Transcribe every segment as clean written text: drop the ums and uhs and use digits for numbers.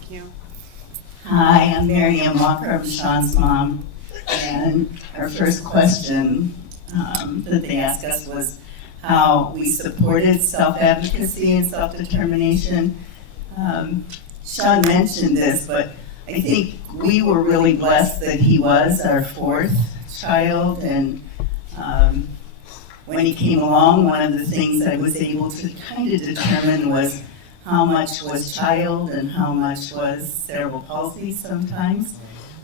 Thank you. Hi, I'm Mary Ann Walker. I'm Sean's mom. And our first question that they asked us was how we supported self-advocacy and self-determination. Sean mentioned this, but I think we were really blessed that he was our fourth child. And when he came along, one of the things I was able to kind of determine was how much was child and how much was cerebral palsy sometimes.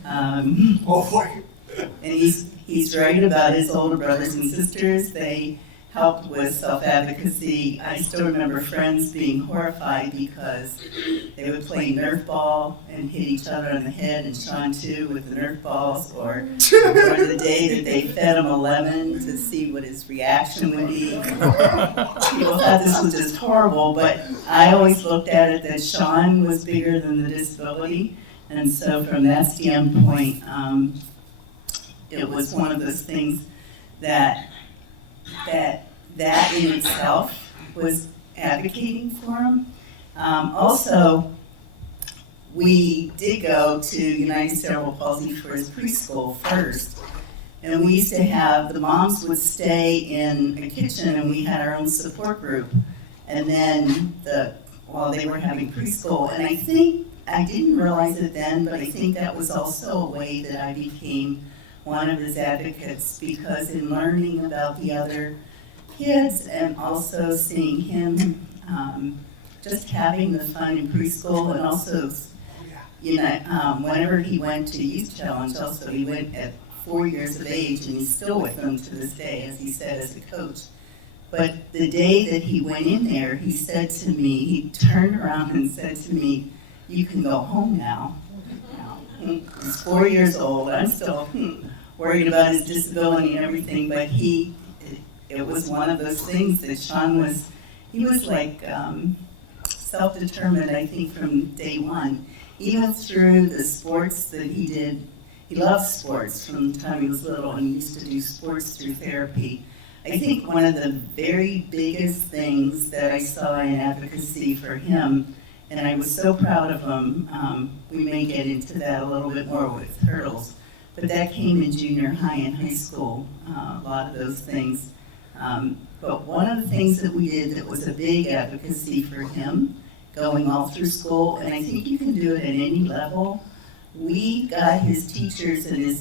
And he's right about his older brothers and sisters. They helped with self-advocacy. I still remember friends being horrified because they would play Nerf ball and hit each other on the head, and Sean too with the Nerf balls, or the day that they fed him a lemon to see what his reaction would be. People thought this was just horrible, but I always looked at it that Sean was bigger than the disability, and so from that standpoint, it was one of those things that in itself was advocating for him. Also, we did go to United Cerebral Palsy for his preschool first, and we used to have, the moms would stay in a kitchen and we had our own support group. And then while they were having preschool, and I think, I didn't realize it then, but I think that was also a way that I became one of his advocates, because in learning about the other kids and also seeing him just having the fun in preschool, and also, whenever he went to Youth Challenge, also he went at 4 years of age, and he's still with them to this day, as he said, as a coach. But the day that he went in there, he said to me, he turned around and said to me, "You can go home now." He's 4 years old. I'm still worried about his disability and everything, but it was one of those things that Sean was, he was like self-determined, I think, from day one. Even through the sports that he did, he loved sports from the time he was little, and he used to do sports through therapy. I think one of the very biggest things that I saw in advocacy for him, and I was so proud of him, we may get into that a little bit more with hurdles, but that came in junior high and high school, a lot of those things. But one of the things that we did that was a big advocacy for him, going all through school, and I think you can do it at any level, we got his teachers and the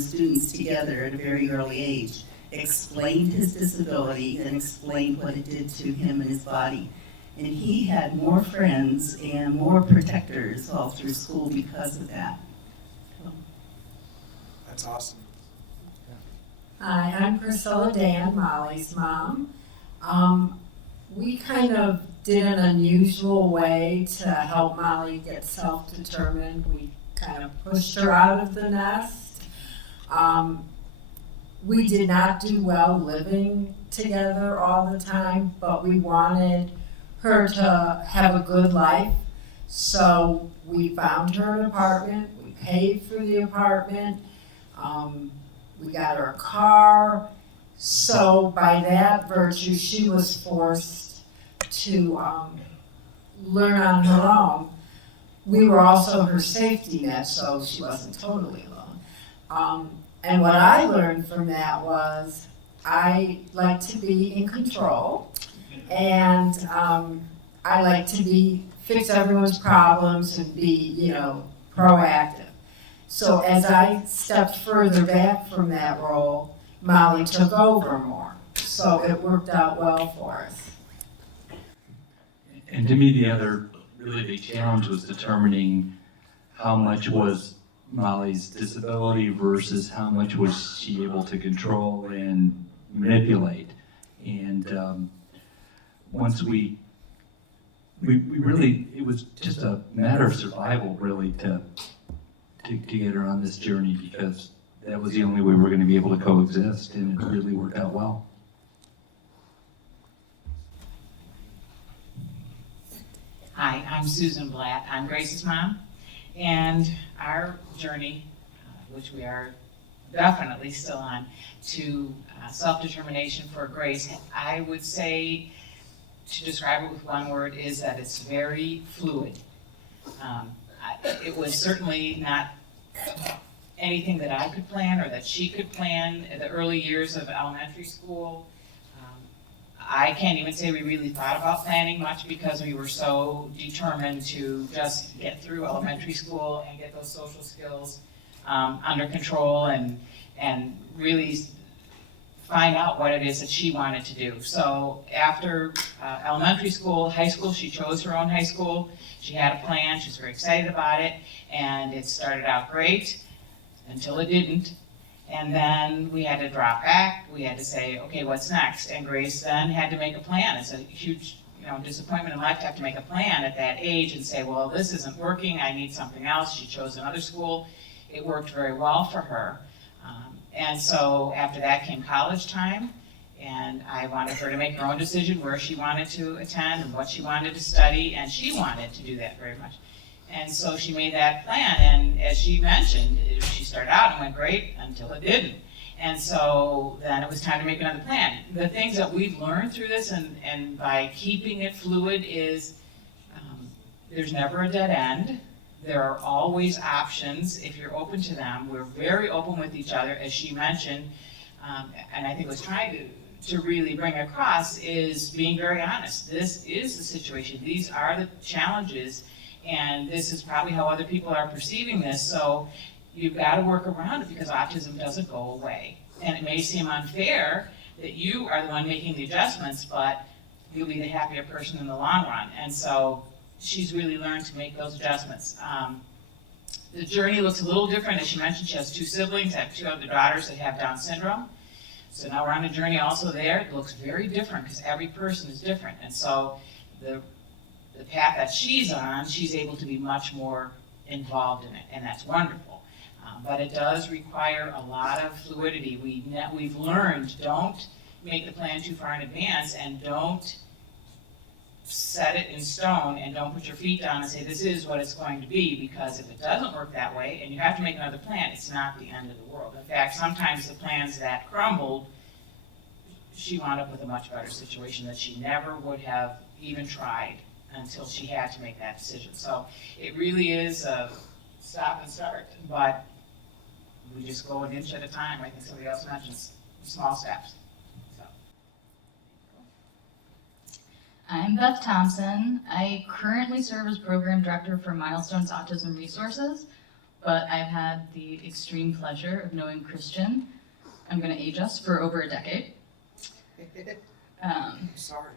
students together at a very early age, explained his disability and explained what it did to him and his body. And he had more friends and more protectors all through school because of that. That's awesome. Hi, I'm Priscilla Dan, Molly's mom. We kind of did an unusual way to help Molly get self-determined. We kind of pushed her out of the nest. We did not do well living together all the time, but we wanted her to have a good life. So we found her an apartment, we paid for the apartment, we got her a car. So by that virtue, she was forced to learn on her own. We were also her safety net, so she wasn't totally alone. And what I learned from that was I like to be in control, and I like to fix everyone's problems and be, proactive. So as I stepped further back from that role, Molly took over more. So it worked out well for us. And to me, the other really big challenge was determining how much was Molly's disability versus how much was she able to control and manipulate. And once we really, it was just a matter of survival, really, to get her on this journey, because that was the only way we were going to be able to coexist, and it really worked out well. Hi, I'm Susan Blatt. I'm Grace's mom, and our journey, which we are definitely still on, to self-determination for Grace, I would say, to describe it with one word, is that it's very fluid. It was certainly not anything that I could plan or that she could plan in the early years of elementary school. I can't even say we really thought about planning much because we were so determined to just get through elementary school and get those social skills under control and really find out what it is that she wanted to do. So after elementary school, high school, she chose her own high school. She had a plan, she was very excited about it, and it started out great until it didn't. And then we had to drop back, we had to say, okay, what's next? And Grace then had to make a plan. It's a huge disappointment in life to have to make a plan at that age and say, well, this isn't working, I need something else. She chose another school. It worked very well for her. And so after that came college time, and I wanted her to make her own decision where she wanted to attend and what she wanted to study, and she wanted to do that very much. And so she made that plan, and as she mentioned, she started out and went great until it didn't. And so then it was time to make another plan. The things that we've learned through this and by keeping it fluid is there's never a dead end. There are always options if you're open to them. We're very open with each other, as she mentioned, and I think was trying to really bring across is being very honest. This is the situation. These are the challenges, and this is probably how other people are perceiving this. So you've got to work around it because autism doesn't go away. And it may seem unfair that you are the one making the adjustments, but you'll be the happier person in the long run. And so she's really learned to make those adjustments. The journey looks a little different. As she mentioned, she has 2 siblings. I have 2 other daughters that have Down syndrome. So now we're on a journey also there. It looks very different because every person is different. And so the path that she's on, she's able to be much more involved in it, and that's wonderful. But it does require a lot of fluidity. We've learned, don't make the plan too far in advance, and don't set it in stone, and don't put your feet down and say this is what it's going to be, because if it doesn't work that way and you have to make another plan, it's not the end of the world. In fact, sometimes the plans that crumbled, she wound up with a much better situation that she never would have even tried until she had to make that decision. So it really is a stop and start, but we just go an inch at a time. I think somebody else mentioned small steps. I'm Beth Thompson. I currently serve as Program Director for Milestones Autism Resources, but I've had the extreme pleasure of knowing Christian, I'm going to age us, for over a decade. Sorry.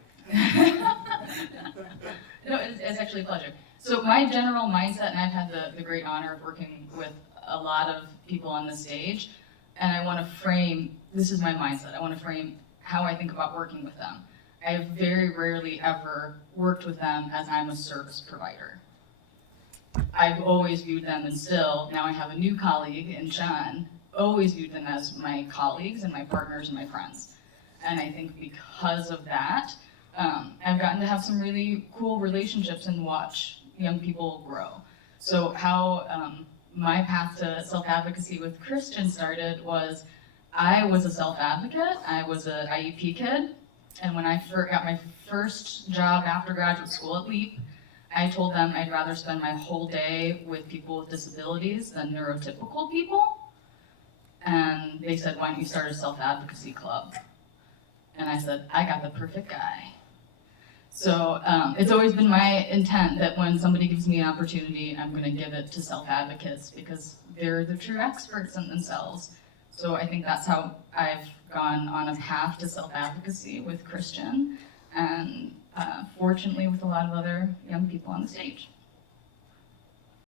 No, it's actually a pleasure. So my general mindset, and I've had the great honor of working with a lot of people on the stage, and I want to frame, this is my mindset, I want to frame how I think about working with them. I have very rarely ever worked with them as I'm a service provider. I've always viewed them, and still, now I have a new colleague in John, always viewed them as my colleagues and my partners and my friends. And I think because of that, I've gotten to have some really cool relationships and watch young people grow. So how my path to self-advocacy with Christian started was, I was a self-advocate, I was an IEP kid, and when I got my first job after graduate school at LEAP, I told them I'd rather spend my whole day with people with disabilities than neurotypical people. And they said, why don't you start a self-advocacy club? And I said, I got the perfect guy. So it's always been my intent that when somebody gives me an opportunity, I'm going to give it to self-advocates because they're the true experts in themselves. So I think that's how I've gone on a path to self-advocacy with Christian, and fortunately with a lot of other young people on the stage.